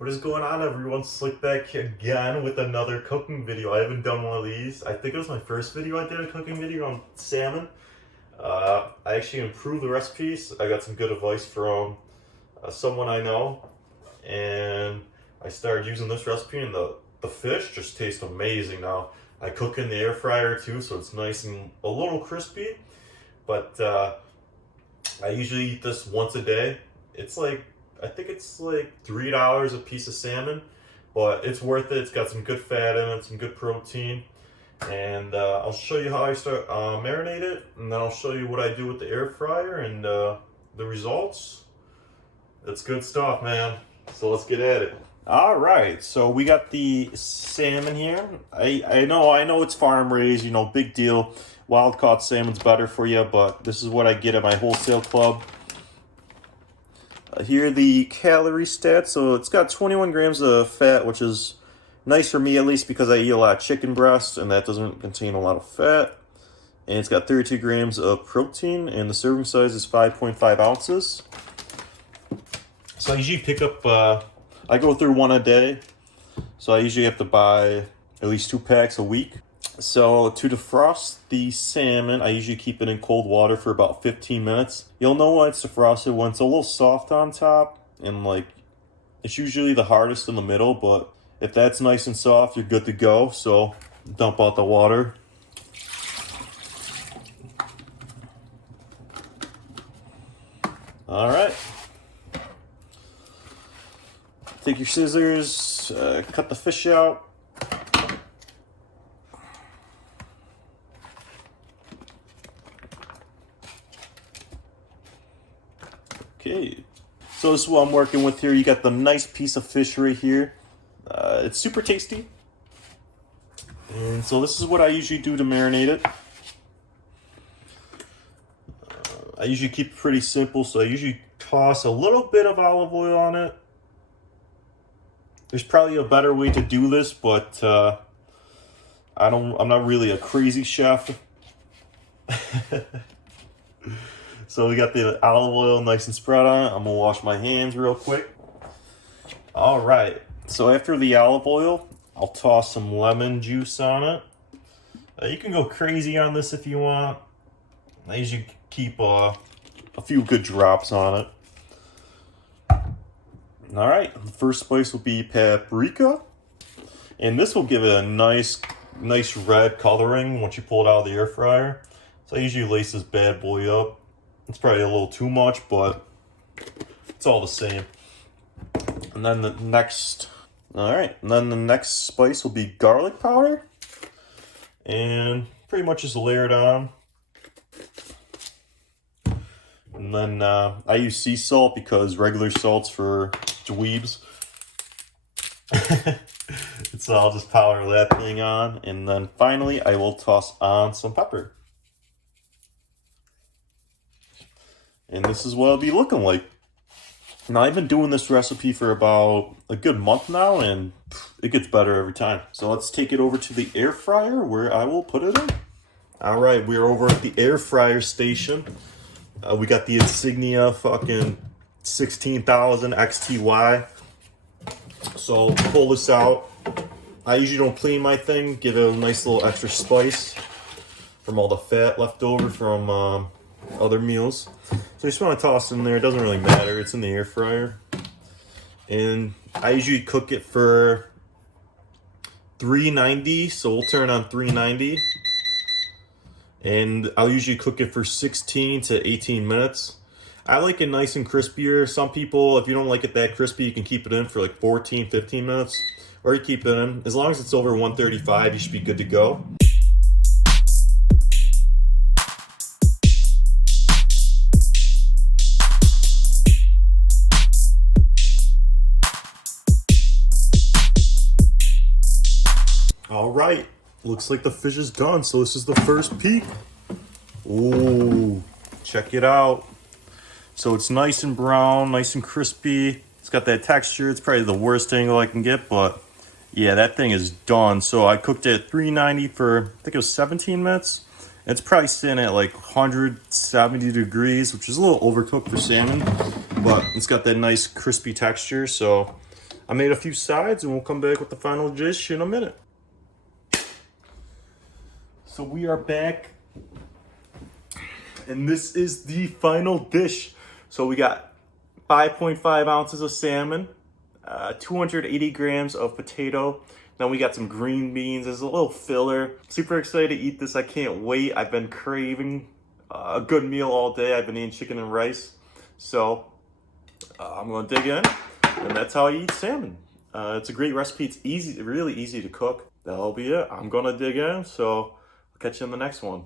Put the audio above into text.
What is going on, everyone? Slick back again with another cooking video. I haven't done one of these. I think it was my first video I did, a cooking video on salmon. I actually improved the recipes. I got some good advice from someone I know, and I started using this recipe, and the fish just tastes amazing now. I cook in the air fryer too, so it's nice and a little crispy, but I usually eat this once a day. It's like, I think it's like $3 a piece of salmon, but it's worth it. It's got some good fat in it, some good protein. And I'll show you how I start marinate it, and then I'll show you what I do with the air fryer and the results. It's good stuff, man. So let's get at it. All right, so we got the salmon here. I know it's farm raised, you know, big deal. Wild caught salmon's better for you, but this is what I get at my wholesale club. Here are the calorie stats. So it's got 21 grams of fat, which is nice for me, at least, because I eat a lot of chicken breast, and that doesn't contain a lot of fat. And it's got 32 grams of protein, and the serving size is 5.5 ounces. So I usually pick up, I go through one a day. So I usually have to buy at least 2 packs a week. So to defrost the salmon, I usually keep it in cold water for about 15 minutes. You'll know when it's defrosted when it's a little soft on top, and like it's usually the hardest in the middle, but if that's nice and soft, you're good to go. So dump out the water. All right. Take your scissors, cut the fish out. Okay, so this is what I'm working with here. You got the nice piece of fish right here. It's super tasty. And so this is what I usually do to marinate it. I usually keep it pretty simple, so I usually toss a little bit of olive oil on it. There's probably a better way to do this, but I'm not really a crazy chef. So we got the olive oil nice and spread on it. I'm gonna wash my hands real quick. All right, so after the olive oil, I'll toss some lemon juice on it. You can go crazy on this if you want. I usually keep a few good drops on it. All right, the first spice will be paprika. And this will give it a nice red coloring once you pull it out of the air fryer. So I usually lace this bad boy up. It's probably a little too much, but it's all the same. And then the next spice will be garlic powder. And pretty much just layer it on. And then I use sea salt because regular salt's for dweebs. So I'll just powder that thing on. And then finally, I will toss on some pepper. And this is what it'll be looking like. Now, I've been doing this recipe for about a good month now, and it gets better every time. So let's take it over to the air fryer where I will put it in. All right, we're over at the air fryer station. We got the Insignia fucking 16,000 XTY. So pull this out. I usually don't clean my thing. Give it a nice little extra spice from all the fat left over from other meals. So you just want to toss it in there. It doesn't really matter. It's in the air fryer. And I usually cook it for 390. So we'll turn on 390. And I'll usually cook it for 16 to 18 minutes. I like it nice and crispier. Some people, if you don't like it that crispy, you can keep it in for like 14, 15 minutes. Or you keep it in. As long as it's over 135, you should be good to go. All right, looks like the fish is done. So this is the first peek. Ooh, check it out. So it's nice and brown, nice and crispy. It's got that texture. It's probably the worst angle I can get, but yeah, that thing is done. So I cooked it at 390 for, I think it was 17 minutes. It's probably sitting at like 170 degrees, which is a little overcooked for salmon, but it's got that nice crispy texture. So I made a few sides and we'll come back with the final dish in a minute. So we are back. And this is the final dish. So we got 5.5 ounces of salmon, 280 grams of potato. Then we got some green beans as a little filler. Super excited to eat this. I can't wait. I've been craving a good meal all day. I've been eating chicken and rice. So I'm gonna dig in, and that's how I eat salmon. It's a great recipe. It's easy, really easy to cook. That'll be it. I'm gonna dig in, so I'll catch you in the next one.